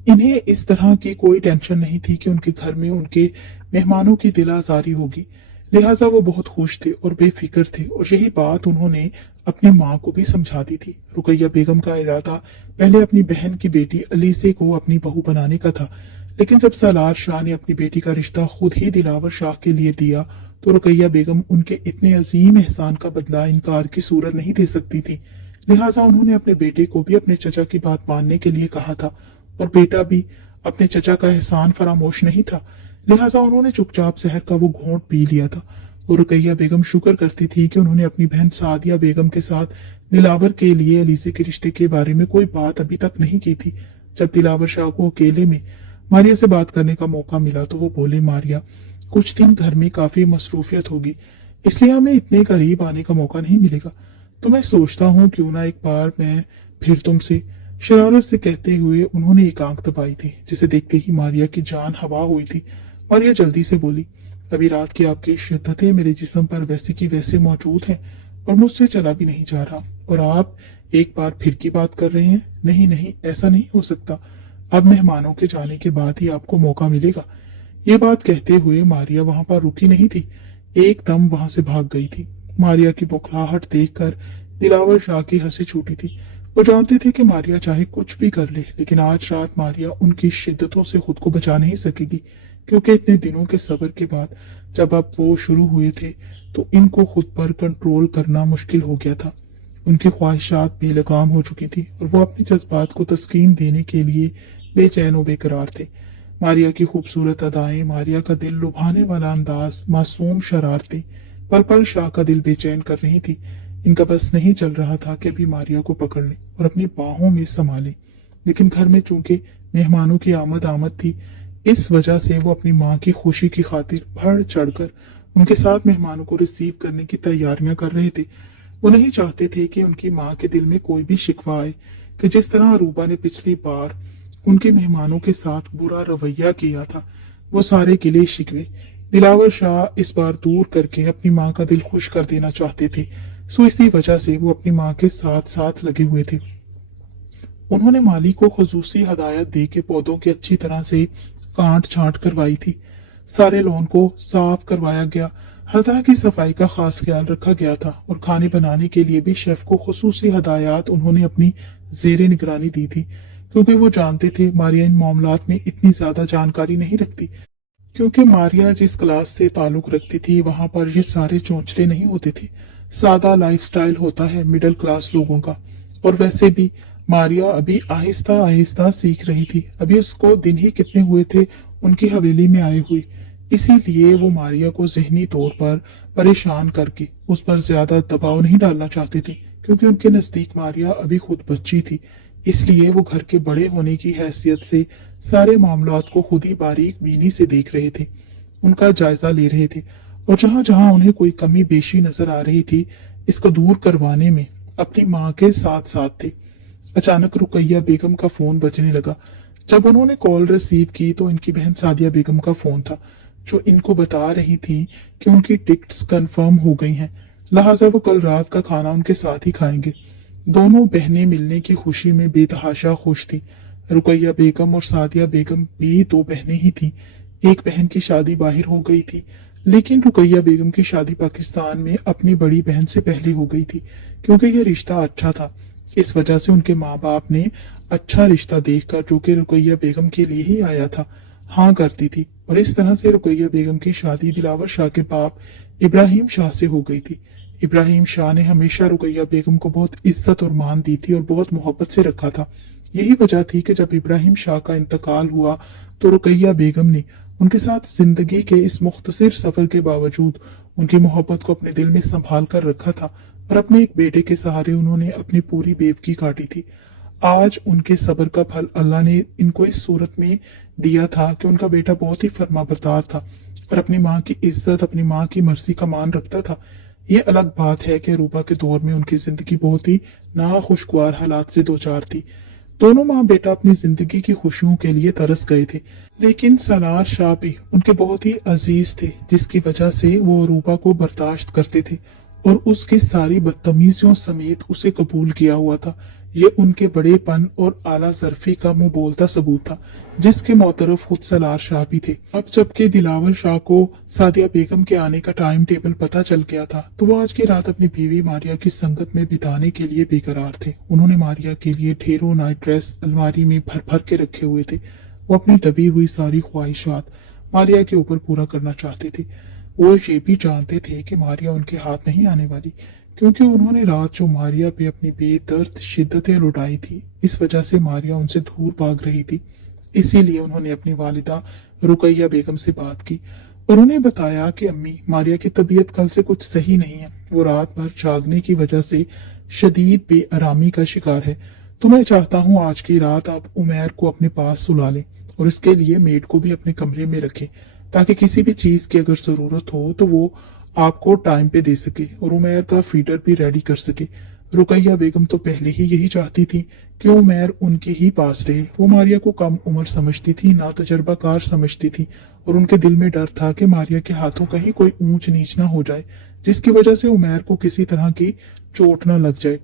इन्हें इस तरह की कोई टेंशन नहीं थी कि उनके घर में उनके मेहमानों की दिल आजारी होगी, लिहाजा वो बहुत खुश थे और बेफिक्र थे, और यही बात उन्होंने अपनी माँ को भी समझा दी थी। रुकैया बेगम का इरादा पहले अपनी बहन की बेटी अलीसे को अपनी बहू बनाने का था, लेकिन जब सालार शाह ने अपनी बेटी का रिश्ता खुद ही दिलावर शाह के लिए दिया तो रुकैया बेगम उनके इतने अजीम एहसान का बदला इनकार की सूरत नहीं दे सकती थी। लिहाजा उन्होंने अपने बेटे को भी अपने चचा की बात मानने के लिए कहा था, और बेटा भी अपने चचा का एहसान फरामोश नहीं था। लिहाजा उन्होंने चुपचाप जहर का वो घोंट पी लिया था, और रुकैया बेगम शुक्र करती थी कि उन्होंने अपनी बहन सादिया बेगम के साथ दिलावर के लिए अलीसे के रिश्ते के बारे में कोई बात अभी तक नहीं की थी। जब दिलावर शाह को अकेले में मारिया से बात करने का मौका मिला तो वो बोले, मारिया कुछ दिन घर में काफी मसरूफियत होगी, इसलिए हमें इतने करीब आने का मौका नहीं मिलेगा, तो मैं सोचता हूँ क्यों ना एक बार मैं फिर तुमसे। शरारत से कहते हुए उन्होंने एक आंख दबाई थी, जिसे देखते ही मारिया की जान हवा हुई थी। मारिया जल्दी से बोली, अभी रात की आपकी शिद्दतें मेरे जिस्म पर वैसे की वैसे मौजूद हैं और मुझसे चला भी नहीं जा रहा, और आप एक बार फिर की बात कर रहे हैं। नहीं नहीं, ऐसा नहीं हो सकता, अब मेहमानों के जाने के बाद ही आपको मौका मिलेगा। ये बात कहते हुए मारिया वहां पर रुकी नहीं थी, एकदम वहां से भाग गई थी। मारिया की बौखलाहट देखकर दिलावर शाह की हंसी छूटी थी। वो जानते थे कि मारिया चाहे कुछ भी कर ले, लेकिन आज रात मारिया उनकी शिद्दतों से खुद को बचा नहीं सकेगी, क्योंकि इतने दिनों के सब्र के बाद जब अब वो शुरू हुए थे तो इनको खुद पर कंट्रोल करना मुश्किल हो गया था। उनकी ख्वाहिशात बेलगाम हो चुकी थी और वो अपने जज्बात को तस्कीन देने के लिए बेचैन और बेकरार थे। मारिया की खूबसूरत अदाएं, मारिया का दिल लुभाने वाला अंदाज, मासूम शरारतें पल पल शाह का दिल बेचैन कर रही थी। इनका बस नहीं चल रहा था कि अभी मारिया को पकड़ लें और अपनी बाहों में संभालें। लेकिन घर में चूंकि मेहमानों की आमद थी, इस वजह से वो अपनी माँ की खुशी की खातिर बढ़ चढ़कर उनके साथ मेहमानों को रिसीव करने की तैयारियां कर रहे थे। वो नहीं चाहते थे कि उनकी माँ के दिल में कोई भी शिकवा आए कि जिस तरह अरूबा ने पिछली बार उनके मेहमानों के साथ बुरा रवैया किया था, वो सारे गिले शिकवे दिलावर शाह इस बार दूर करके अपनी माँ का दिल खुश कर देना चाहते थे। सो इसी वजह से वो अपनी माँ के साथ साथ लगे हुए थे। उन्होंने माली को खसूसी हदायत दे के पौधों की अच्छी तरह से काट छांट करवाई थी। सारे लॉन को साफ करवाया गया, हर तरह की सफाई का खास ख्याल रखा गया था और खाने बनाने के लिए भी शेफ को खसूसी हदायत उन्होंने अपनी जेरे निगरानी दी थी, क्योंकि वो जानते थे मारिया इन मामलात में इतनी ज्यादा जानकारी नहीं रखती। क्योंकि मारिया जिस क्लास से ताल्लुक रखती थी वहां पर ये सारे चौंचले नहीं होते थे। सादा लाइफस्टाइल होता है मिडिल क्लास लोगों का। और वैसे भी मारिया अभी आहिस्ता आहिस्ता सीख रही थी। अभी उसको दिन ही कितने हुए थे उनकी हवेली में आए हुए। इसीलिए वो मारिया को जहनी तौर पर परेशान करके उस पर ज्यादा दबाव नहीं डालना चाहते थे, क्योंकि उनके नजदीक मारिया अभी खुद बच्ची थी। इसलिए वो घर के बड़े होने की हैसियत से सारे मामलात को खुद ही बारीक बीनी से देख रहे थे, उनका जायजा ले रहे थे और जहां जहां उन्हें कोई कमी बेशी नजर आ रही थी, इसको दूर करवाने में अपनी माँ के साथ साथ थे। अचानक रुकैया बेगम का फोन बजने लगा। जब उन्होंने कॉल रिसीव की तो इनकी बहन सादिया बेगम का फोन था, जो इनको बता रही थी कि उनकी टिकट्स कंफर्म हो गई हैं, लिहाजा वो कल रात का खाना उनके साथ ही खाएंगे। दोनों बहनें मिलने की खुशी में बेतहाशा खुश थी। रुकैया बेगम और सादिया बेगम भी दो बहनें ही थीं। एक बहन की शादी बाहर हो गई थी, लेकिन रुकैया बेगम की शादी पाकिस्तान में अपनी बड़ी बहन से पहले हो गई थी, क्योंकि यह रिश्ता अच्छा था। इस वजह से उनके माँ बाप ने अच्छा रिश्ता देखकर, जो कि रुकैया बेगम के लिए ही आया था, हाँ करती थी। और इस तरह से रुकैया बेगम की शादी दिलावर शाह के बाप इब्राहिम शाह से हो गई थी। इब्राहिम शाह ने हमेशा रुकैया बेगम को बहुत इज्जत और मान दी थी और बहुत मोहब्बत से रखा था। यही वजह थी कि जब इब्राहिम शाह का इंतकाल हुआ तो रुकैया बेगम ने उनके साथ जिंदगी के इस मुख्तसर सफर के बावजूद उनकी मोहब्बत को अपने दिल में संभाल कर रखा था और अपने एक बेटे के सहारे उन्होंने अपनी पूरी बेवकी काटी थी। आज उनके सब्र का फल अल्लाह ने इनको इस सूरत में दिया था कि उनका बेटा बहुत ही फर्माबरदार था और अपनी माँ की इज्जत, अपनी माँ की मर्जी का मान रखता था। ये अलग बात है कि अरूबा के दौर में उनकी जिंदगी बहुत ही नाखुशगवार हालात से दो चार थी। दोनों माँ बेटा अपनी जिंदगी की खुशियों के लिए तरस गए थे, लेकिन सलार शाह भी उनके बहुत ही अजीज थे, जिसकी वजह से वो अरूबा को बर्दाश्त करते थे और उसकी सारी बदतमीजियों समेत उसे कबूल किया हुआ था। ये उनके बड़ेपन और आला ज़र्फी का मुंह बोलता सबूत था, जिसके मोतरफ खुद सलार शाह भी थे। अब जबकि दिलावर शाह को सादिया बेगम के आने का टाइम टेबल पता चल गया था, तो वो आज की रात अपनी बीवी मारिया की संगत में बिताने के लिए बेकरार थे। उन्होंने मारिया के लिए ढेरों नाइट ड्रेस अलमारी में भर भर के रखे हुए थे। वो अपनी दबी हुई सारी ख्वाहिशात मारिया के ऊपर पूरा करना चाहते थे। वो ये भी जानते थे कि मारिया उनके हाथ नहीं आने वाली, क्योंकि उन्होंने रात जो मारिया पे अपनी बेदर्द शिद्दतें लुटाई थी, इस वजह से मारिया उनसे दूर भाग रही थी। इसीलिए उन्होंने अपनी वालिदा रुकैया बेगम से बात की और उन्हें बताया कि अम्मी, मारिया की तबीयत कल से कुछ सही नहीं है। वो रात भर जागने की वजह से शदीद बेआरामी का शिकार है। तो मैं चाहता हूँ आज की रात आप उमैर को अपने पास सुला लें और इसके लिए मेड को भी अपने कमरे में रखें, ताकि किसी भी चीज की अगर जरूरत हो तो वो आपको टाइम पे दे सके और उमैर का फीडर भी रेडी कर सके। रुकैया बेगम तो पहले ही यही चाहती थी कि उमैर उनके ही पास रहे। वो मारिया को कम उम्र समझती थी, ना तजर्बाकार समझती थी और उनके दिल में डर था कि मारिया के हाथों कहीं कोई ऊंच नीच ना हो जाए, जिसकी वजह से उमैर को किसी तरह की चोट ना लग जाए।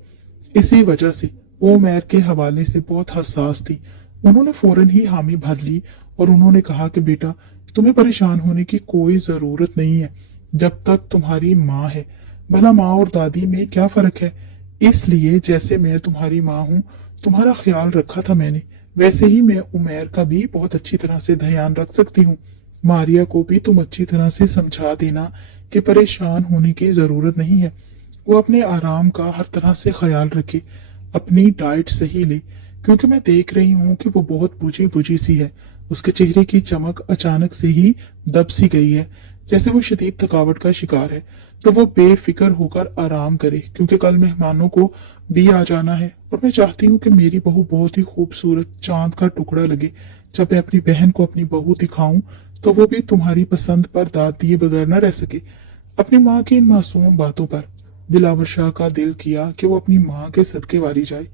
इसी वजह से वो उमैर के हवाले से बहुत हसास थी। उन्होंने फौरन ही हामी भर ली और उन्होंने कहा कि बेटा, तुम्हें परेशान होने की कोई जरूरत नहीं है जब तक तुम्हारी माँ है। भला माँ और दादी में क्या फर्क है? इसलिए जैसे मैं तुम्हारी माँ हूँ, तुम्हारा ख्याल रखा था मैंने, वैसे ही मैं उमैर का भी बहुत अच्छी तरह से ध्यान रख सकती हूँ। मारिया को भी तुम अच्छी तरह से समझा देना कि परेशान होने की जरूरत नहीं है। वो अपने आराम का हर तरह से ख्याल रखे, अपनी डाइट सही ले, क्योंकि मैं देख रही हूँ कि वो बहुत बुझी बुझी सी है। उसके चेहरे की चमक अचानक से ही दब सी गई है, जैसे वो शदीद थकावट का शिकार है। तो वो बेफिक्र होकर आराम करे, क्योंकि कल मेहमानों को भी आ जाना है और मैं चाहती हूँ कि मेरी बहू बहुत ही खूबसूरत चांद का टुकड़ा लगे। जब मैं अपनी बहन को अपनी बहू दिखाऊं तो वो भी तुम्हारी पसंद पर दाद दिए बगैर न रह सके। अपनी माँ की इन मासूम बातों पर दिलावर शाह का दिल किया कि वो अपनी माँ के सदके वारी जाए।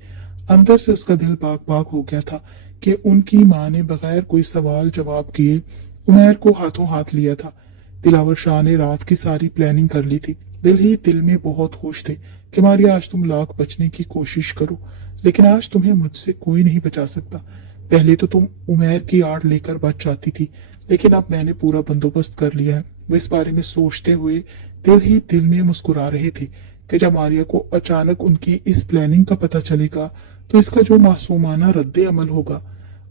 अंदर से उसका दिल बाग बाग हो गया था कि उनकी माँ ने बगैर कोई सवाल जवाब किए उमैर को हाथों हाथ लिया था। दिलावर शाह ने रात की सारी प्लानिंग कर ली थी। दिल ही दिल में बहुत खुश थे कि मारिया, आज तुम लाख बचने की कोशिश करो, लेकिन आज तुम्हें मुझसे कोई नहीं बचा सकता। पहले तो तुम उमैर की आड़ लेकर बच जाती थी, लेकिन अब मैंने पूरा बंदोबस्त कर लिया है। वो इस बारे में सोचते हुए दिल ही दिल में मुस्कुरा रहे थे कि जब मारिया को अचानक उनकी इस प्लानिंग का पता चलेगा तो इसका जो मासूमाना रद्दे अमल होगा।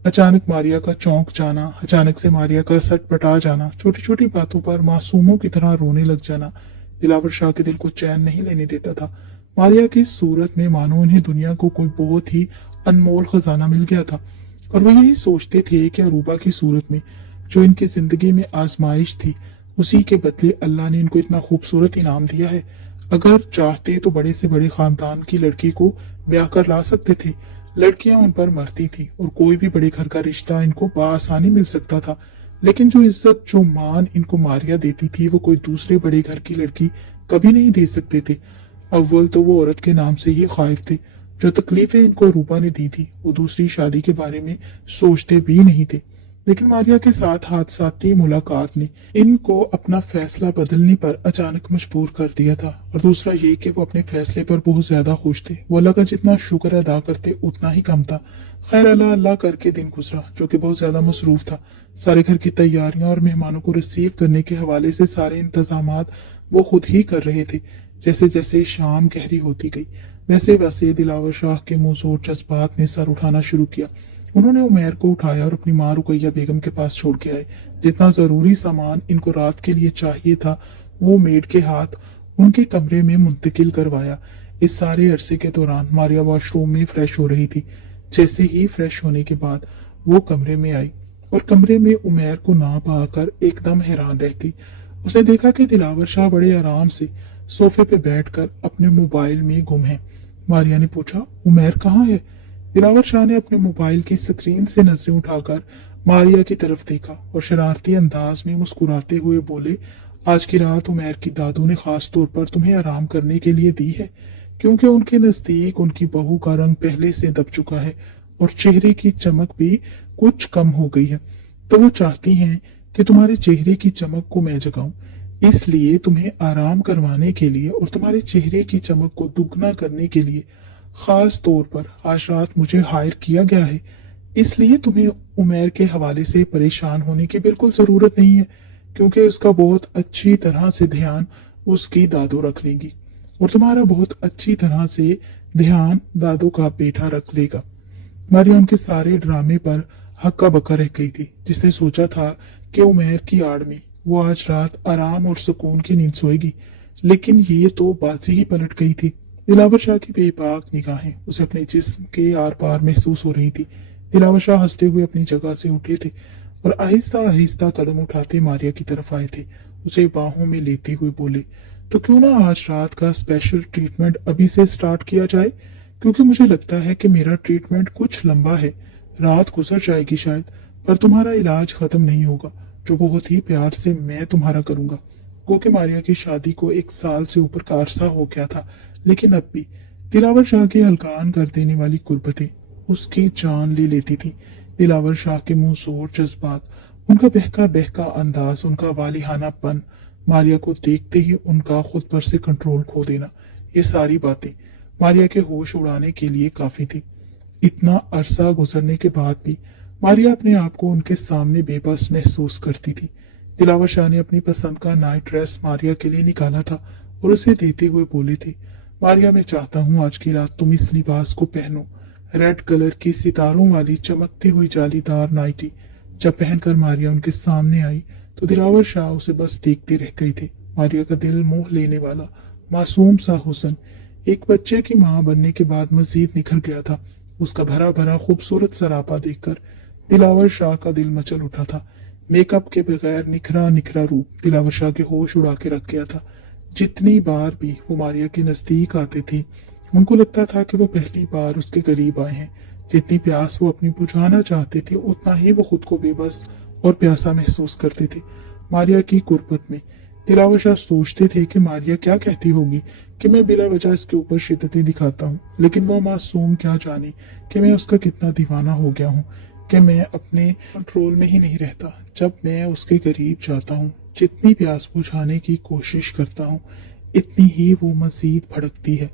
अचानक मारिया का चौंक जाना, अचानक से मारिया का सटपटा जाना, छोटी छोटी बातों पर मासूमों की तरह रोने लग जाना दिलावर शाह के दिल को चैन नहीं लेने देता था। मारिया की सूरत में मानो उन्हें दुनिया को कोई बहुत ही अनमोल खजाना मिल गया था और वो यही सोचते थे कि अरूबा की सूरत में जो इनकी जिंदगी में आजमाइश थी, उसी के बदले अल्लाह ने इनको इतना खूबसूरत इनाम दिया है। अगर चाहते तो बड़े से बड़े खानदान की लड़की को ब्याह कर ला सकते थे। लड़कियां उन पर मरती थी और कोई भी बड़े घर का रिश्ता इनको बआसानी मिल सकता था, लेकिन जो इज्जत जो मान इनको मारिया देती थी वो कोई दूसरे बड़े घर की लड़की कभी नहीं दे सकते थे। अव्वल तो वो औरत के नाम से ही खाइफ थे। जो तकलीफें इनको रूपा ने दी थी वो दूसरी शादी के बारे में सोचते भी नहीं थे, लेकिन मारिया के साथ हादसाती मुलाकात ने इनको अपना फैसला बदलने पर अचानक मजबूर कर दिया था। और दूसरा ये कि वो अपने फैसले पर बहुत ज्यादा खुश थे। वो अल्लाह का जितना शुक्र अदा करते उतना ही कम था। खैर, अल्लाह अल्लाह करके दिन गुजरा, जो कि बहुत ज्यादा मसरूफ था। सारे घर की तैयारियां और मेहमानों को रिसीव करने के हवाले से सारे इंतजामात वो खुद ही कर रहे थे। जैसे जैसे शाम गहरी होती गई वैसे वैसे दिलावर शाह के मुंह से जज्बात ने सर उठाना शुरू किया। उन्होंने उमैर को उठाया और अपनी माँ रुकैया बेगम के पास छोड़ के आए। जितना जरूरी सामान इनको रात के लिए चाहिए था वो मेड के हाथ उनके कमरे में मुंतकिल करवाया। इस सारे अरसे के दौरान मारिया वॉशरूम में फ्रेश हो रही थी। जैसे ही फ्रेश होने के बाद वो कमरे में आई और कमरे में उमैर को ना पाकर एकदम हैरान रह गई। उसने देखा कि दिलावर शाह बड़े आराम से सोफे पे बैठकर अपने मोबाइल में गुम है। मारिया ने पूछा, उमैर कहाँ है? दिलावर शाह ने अपने मोबाइल की स्क्रीन से नजरें उठाकर मारिया की तरफ देखा और शरारती अंदाज में मुस्कुराते हुए बोले, आज की रात उमैर की दादू ने खास तौर पर तुम्हें आराम करने के लिए दी है, क्योंकि उनके नजदीक उनकी बहू का रंग पहले से दब चुका है और चेहरे की चमक भी कुछ कम हो गई है। तो वो चाहती हैं कि तुम्हारे चेहरे की चमक को मैं जगाऊं। इसलिए तुम्हें आराम करवाने के लिए और तुम्हारे चेहरे की चमक को दुगना करने के लिए खास तौर पर आज रात मुझे हायर किया गया है। इसलिए तुम्हें उमैर के हवाले से परेशान होने की बिल्कुल जरूरत नहीं है, क्योंकि उसका बहुत अच्छी तरह से ध्यान उसकी दादू रख लेगी और तुम्हारा बहुत अच्छी तरह से ध्यान दादू का बेटा रख लेगा। मरियम के सारे ड्रामे पर हक्का बक्का रह गई थी। जिसने सोचा था कि उमैर की आड़ में वो आज रात आराम और सुकून की नींद सोएगी, लेकिन ये तो बाजी ही पलट गई थी। दिलावर शाह की बेबाक निगाहें उसे अपने जिस्म के आर पार महसूस हो रही थी। दिलावर शाह हंसते हुए अपनी जगह से उठे थे और आहिस्ता आहिस्ता कदम उठाते मारिया की तरफ आए थे। उसे बाहों में लेते हुए बोले, तो क्यों ना आज रात का स्पेशल ट्रीटमेंट अभी से स्टार्ट किया जाए, क्योंकि मुझे लगता है कि मेरा ट्रीटमेंट कुछ लंबा है। रात गुजर जाएगी शायद, पर तुम्हारा इलाज खत्म नहीं होगा, जो बहुत ही प्यार से मैं तुम्हारा करूंगा। क्योंकि मारिया की शादी को 1 साल से ऊपर का अरसा हो गया था, लेकिन अब भी दिलावर शाह की हल्कान कर देने वाली कुर्बतें उसकी जान ले लेती थी। दिलावर शाह के मुंह सोर जज्बात, उनका बहका बहका अंदाज, उनका वालिहानापन, मारिया को देखते ही उनका खुद पर से कंट्रोल खो देना, ये सारी बातें मारिया के होश उड़ाने के लिए काफी थी। इतना अरसा गुजरने के बाद भी मारिया अपने आप को उनके सामने बेबस महसूस करती थी। दिलावर शाह ने अपनी पसंद का नाइट ड्रेस मारिया के लिए निकाला था और उसे देते हुए बोले थे, मारिया, मैं चाहता हूँ आज की रात तुम इस लिबास को पहनो। रेड कलर की सितारों वाली चमकती हुई जालीदार नाइटी। जब पहनकर मारिया उनके सामने आई तो दिलावर शाह उसे बस देखते रह गए थे। मारिया का दिल मोह लेने वाला मासूम सा हुस्न एक बच्चे की मां बनने के बाद मजीद निखर गया था। उसका भरा भरा खूबसूरत सरापा देखकर दिलावर शाह का दिल मचल उठा था। मेकअप के बगैर निखरा निखरा रूप दिलावर शाह के होश उड़ा के रख गया था। जितनी बार भी वो मारिया के नजदीक आते थे, उनको लगता था कि वो पहली बार उसके करीब आए हैं। जितनी प्यास वो अपनी बुझाना चाहते थे, उतना ही वो खुद को बेबस और प्यासा महसूस करते थे। मारिया की गुर्बत में दिलावर शाह सोचते थे कि मारिया क्या कहती होगी कि मैं बिला वजह इसके ऊपर शिद्दतें दिखाता हूँ, लेकिन वो मासूम क्या जाने कि मैं उसका कितना दीवाना हो गया हूँ, कि मैं अपने कंट्रोल में ही नहीं रहता। जब मैं उसके करीब जाता हूँ, जितनी प्यास बुझाने की कोशिश करता हूँ, इतनी ही वो मजीद भड़कती है।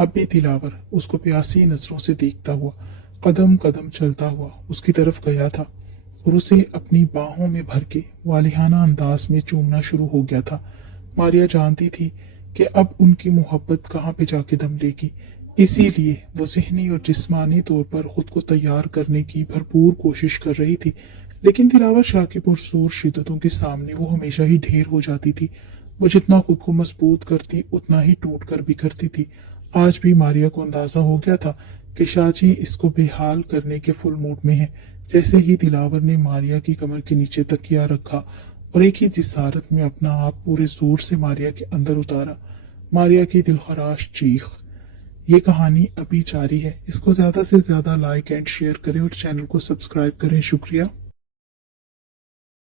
अब भी दिलावर उसको प्यासी नजरों से देखता हुआ कदम कदम चलता हुआ उसकी तरफ गया था और उसे अपनी बाहों में भर के वालिहाना अंदाज में चूमना शुरू हो गया था। मारिया जानती थी कि अब उनकी मोहब्बत कहाँ पे जाके दम लेगी, इसीलिए वो ज़हनी और जिस्मानी तौर पर खुद को तैयार करने की भरपूर कोशिश कर रही थी। लेकिन दिलावर शाह की पुरजोर शिद्दतों के सामने वो हमेशा ही ढेर हो जाती थी। वो जितना खुद को मजबूत करती, उतना ही टूट कर बिखरती थी। आज भी मारिया को अंदाजा हो गया था कि शाहजी इसको बेहाल करने के फुल मूड में है। जैसे ही दिलावर ने मारिया की कमर के नीचे तकिया रखा और एक ही जिसारत में अपना आप पूरे जोर से मारिया के अंदर उतारा, मारिया की दिलखराश चीख। ये कहानी अभी जारी है। इसको ज्यादा से ज्यादा लाइक एंड शेयर करें और चैनल को सब्सक्राइब करें। शुक्रिया।